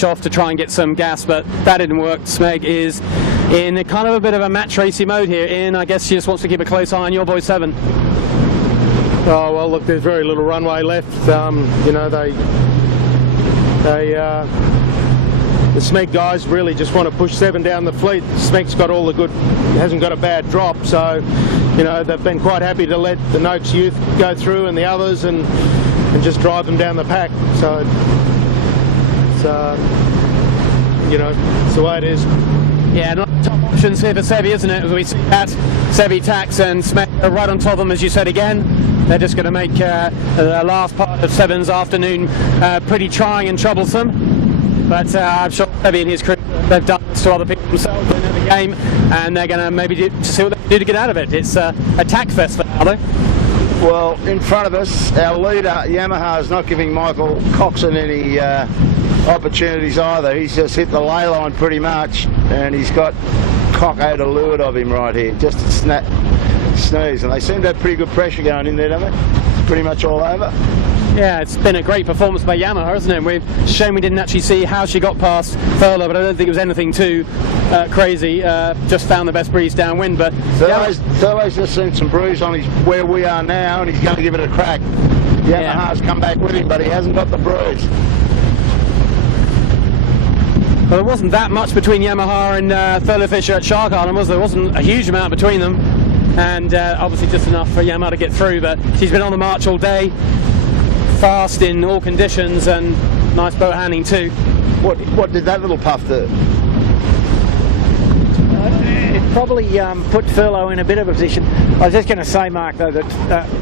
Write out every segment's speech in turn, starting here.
switch off to try and get some gas, but that didn't work. Smeg is in a kind of a bit of a match racy mode here. Ian, I guess she just wants to keep a close eye on your boy 7. Oh well, look, there's very little runway left. You know, the Smeg guys really just want to push 7 down the fleet. Smeg's got all the good, hasn't got a bad drop, so you know they've been quite happy to let the Noakes youth go through and the others and just drive them down the pack. So it's you know, it's the way it is. Yeah, top options here for Sevi, isn't it? As we see that, Sevi, Tax and Smeg are right on top of them, as you said again. They're just going to make the last part of 7's afternoon pretty trying and troublesome. But I'm sure Sevi and his crew, they've done this to other people themselves. They know the game, and they're going to maybe see what they can do to get out of it. It's a tack fest for now, though. Well, in front of us, our leader, Yamaha, is not giving Michael Coxon any opportunities either. He's just hit the ley line pretty much, and he's got cock-o to leeward of him right here, just to sneeze. And they seem to have pretty good pressure going in there, don't they? It's pretty much all over. Yeah, it's been a great performance by Yamaha, hasn't it? It's a shame we didn't actually see how she got past Furlow, but I don't think it was anything too crazy. Just found the best breeze downwind, but Furlow's just seen some breeze on where we are now, and he's going to give it a crack. Yamaha's come back with him, but he hasn't got the breeze. Well, there wasn't that much between Yamaha and Thurlow Fisher at Shark Island, was there? There wasn't a huge amount between them, and obviously just enough for Yamaha to get through, but she's been on the march all day, fast in all conditions, and nice boat handling too. What did that little puff do? It probably put Furlow in a bit of a position. I was just going to say, Mark, though, that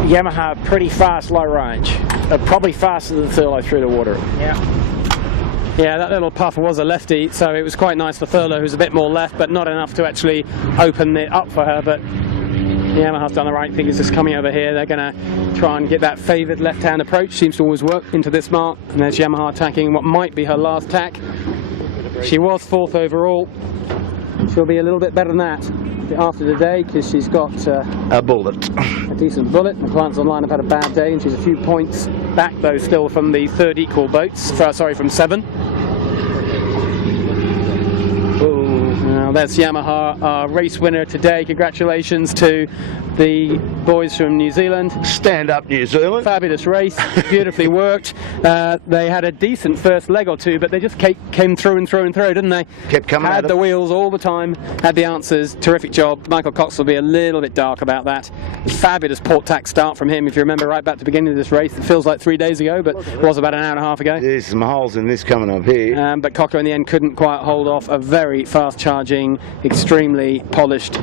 Yamaha pretty fast low range, probably faster than Furlow through the water. Yeah, that little puff was a lefty, so it was quite nice for Furlow, who's a bit more left, but not enough to actually open it up for her. But Yamaha's done the right thing. It's just coming over here. They're going to try and get that favoured left-hand approach. Seems to always work into this mark. And there's Yamaha attacking what might be her last tack. She was 4th overall. She'll be a little bit better than that after the day, because she's got a bullet. A decent bullet. My clients online have had a bad day, and she's a few points back, though, still from the 3rd equal boats. Sorry, from 7. Now there's Yamaha, our race winner today. Congratulations to the boys from New Zealand. Stand up, New Zealand. Fabulous race, beautifully worked. They had a decent first leg or two, but they just came through and through and through, didn't they? Kept coming Had the wheels all the time, had the answers. Terrific job. Michael Cox will be a little bit dark about that. Fabulous port tack start from him, if you remember right back to the beginning of this race. It feels like 3 days ago, but it was about an hour and a half ago. There's some holes in this coming up here. But Cocker in the end couldn't quite hold off a very fast charging, extremely polished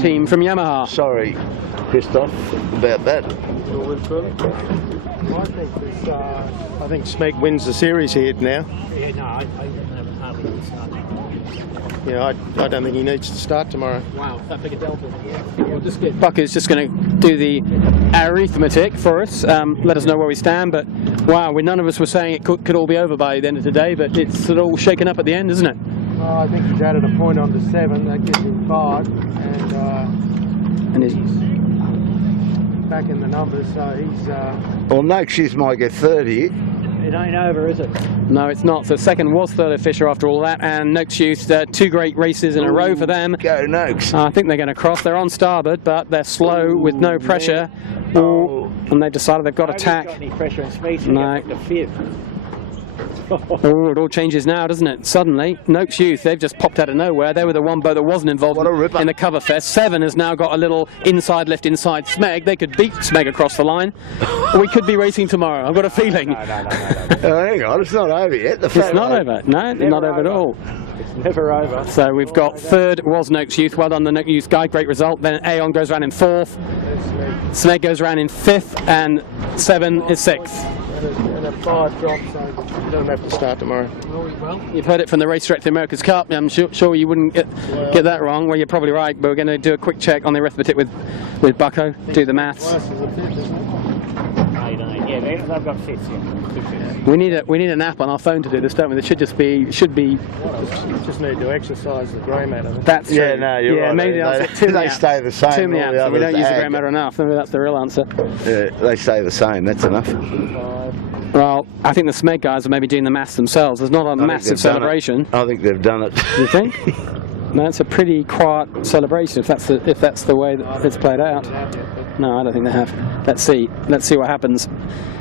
team from Yamaha. Sorry, Christoph, about that. I think Smeg wins the series here now. Yeah, no, I haven't hardly started. Yeah, I don't think he needs to start tomorrow. Wow, that big a delta. We'll just get Bucker's just going to do the arithmetic for us, let us know where we stand. But wow, none of us were saying it could all be over by the end of the day, but it's all shaken up at the end, isn't it? Well, I think he's added a point on to 7. That gives him 5, and he's back in the numbers. So he's. Well, Noakes might get 30. It ain't over, is it? No, it's not. So second was Thurlow Fisher after all that, and Noakes Youth, 2 great races in a row for them. Go Noakes. I think they're going to cross. They're on starboard, but they're slow with no pressure. And they've decided they've got to tack. Got any pressure in speed, so No. the 5th. Oh, it all changes now, doesn't it? Suddenly, Noakes Youth, they've just popped out of nowhere. They were the one boat that wasn't involved in the cover fest. 7 has now got a little inside lift inside Smeg. They could beat Smeg across the line. We could be racing tomorrow. I've got a feeling. No. Hang on, it's not over yet. It's not over. No, not over at all. It's never over. So we've got 3rd was Noakes Youth. Well done, the Noakes Youth guy. Great result. Then Aeon goes around in 4th. Smeg goes around in 5th, and 7 is 6th. And a 5 drop, so you don't have to start tomorrow. Well, you've heard it from the race director of the America's Cup. I'm sure you wouldn't get that wrong. Well, you're probably right, but we're going to do a quick check on the arithmetic with Bucko, do the maths. Yeah, they've got 5th, yeah. We need an app on our phone to do this, don't we? There should be. You just need to exercise the grey matter. That's true. Yeah, no, you're right. Maybe they stay the same. Too many apps. We don't use the grey matter enough. Maybe that's the real answer. Yeah, they stay the same. That's enough. 5. Well, I think the Smeg guys are maybe doing the maths themselves. There's not a massive celebration. I think they've done it. You think? No, it's a pretty quiet celebration if that's the way that it's played out. No, I don't think they have. Let's see what happens.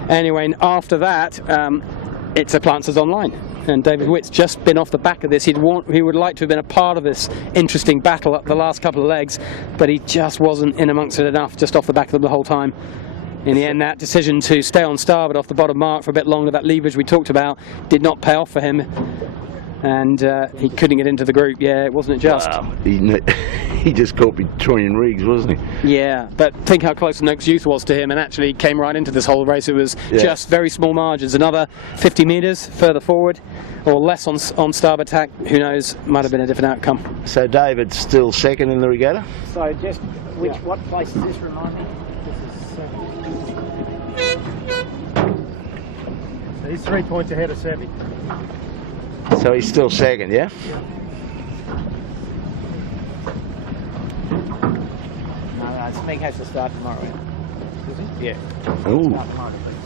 Anyway, after that, it's a Planters Online. And David Witt's just been off the back of this. He would like to have been a part of this interesting battle up the last couple of legs, but he just wasn't in amongst it enough, just off the back of them the whole time. In the end, that decision to stay on starboard off the bottom mark for a bit longer, that leverage we talked about, did not pay off for him. And he couldn't get into the group. Yeah, it wasn't just. Wow. He just caught between rigs, wasn't he? Yeah, but think how close Noakes Youth was to him, and actually came right into this whole race. It was just very small margins. Another 50 metres further forward, or less on starboard tack. Who knows? Might have been a different outcome. So David's still second in the regatta. So just what place does this remind me? He's 3 points ahead of Sevi. So he's still second, yeah? No, Smeg has to start tomorrow. Yeah. Ooh,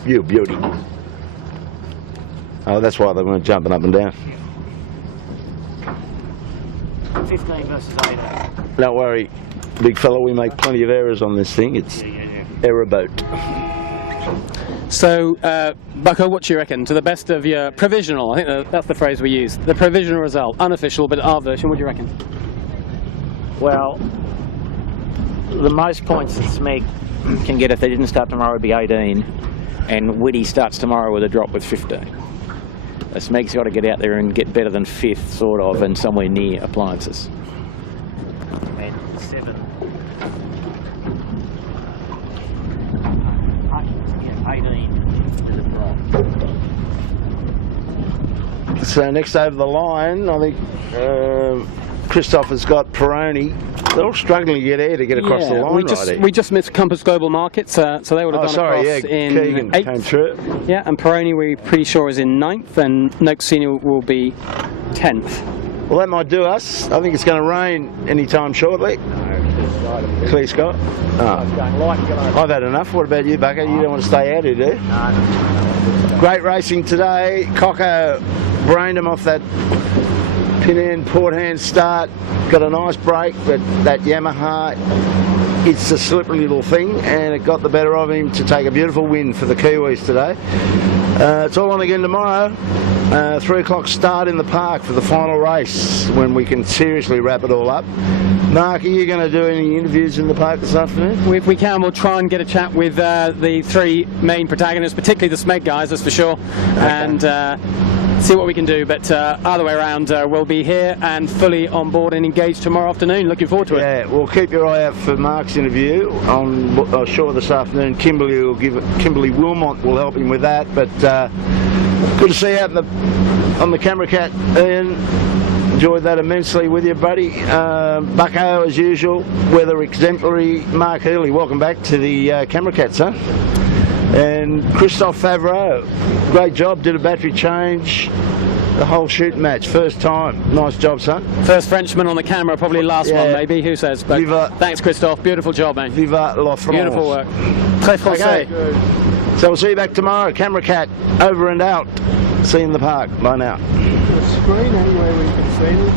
you beauty. Oh, that's why they weren't jumping up and down. 15 versus 18. Don't worry, big fella, we make plenty of errors on this thing. It's error boat. So, Bucko, what do you reckon? To the best of your provisional, I think that's the phrase we use, the provisional result, unofficial, but our version, what do you reckon? Well, the most points that Smeg can get if they didn't start tomorrow would be 18, and Whitty starts tomorrow with a drop with 15. Smeg's got to get out there and get better than 5th, sort of, and somewhere near Appliances. And 7. 18 with a drop. So next over the line, I think Christoph has got Peroni. They're all struggling to get air to get across the line. We just missed Compass Global Markets, so they would have gone across in Keegan 8th. Came through. Yeah, and Peroni we're pretty sure is in 9th, and Noakes Senior will be 10th. Well, that might do us. I think it's going to rain anytime shortly. Clear sky. Oh. I've had enough. What about you, Bucko? You don't want to stay out here, do you? No. Great racing today. Cocker brained him off that pin end, port hand start. Got a nice break, but that Yamaha, it's a slippery little thing, and it got the better of him to take a beautiful win for the Kiwis today. It's all on again tomorrow. 3 o'clock start in the park for the final race, when we can seriously wrap it all up. Mark, are you going to do any interviews in the park this afternoon? If we can, we'll try and get a chat with the 3 main protagonists, particularly the Smeg guys, that's for sure, and see what we can do. But other way around, we'll be here and fully on board and engaged tomorrow afternoon. Looking forward to it. Yeah, we'll keep your eye out for Mark's interview on shore this afternoon. Kimberly Wilmot will help him with that. But good to see you out on the Camera Cat, Ian. Enjoyed that immensely with you, buddy. Bucko, as usual, weather exemplary. Mark Healy, welcome back to the Camera Cat, son. And Christophe Favreau, great job, did a battery change, the whole shooting match, first time. Nice job, son. First Frenchman on the camera, probably last one, maybe, who says? But thanks, Christophe, beautiful job, mate. Viva la France. Beautiful work. Très français. Okay. So we'll see you back tomorrow. Camera Cat, over and out. See you in the park. Bye now. The screen anyway where you can see it.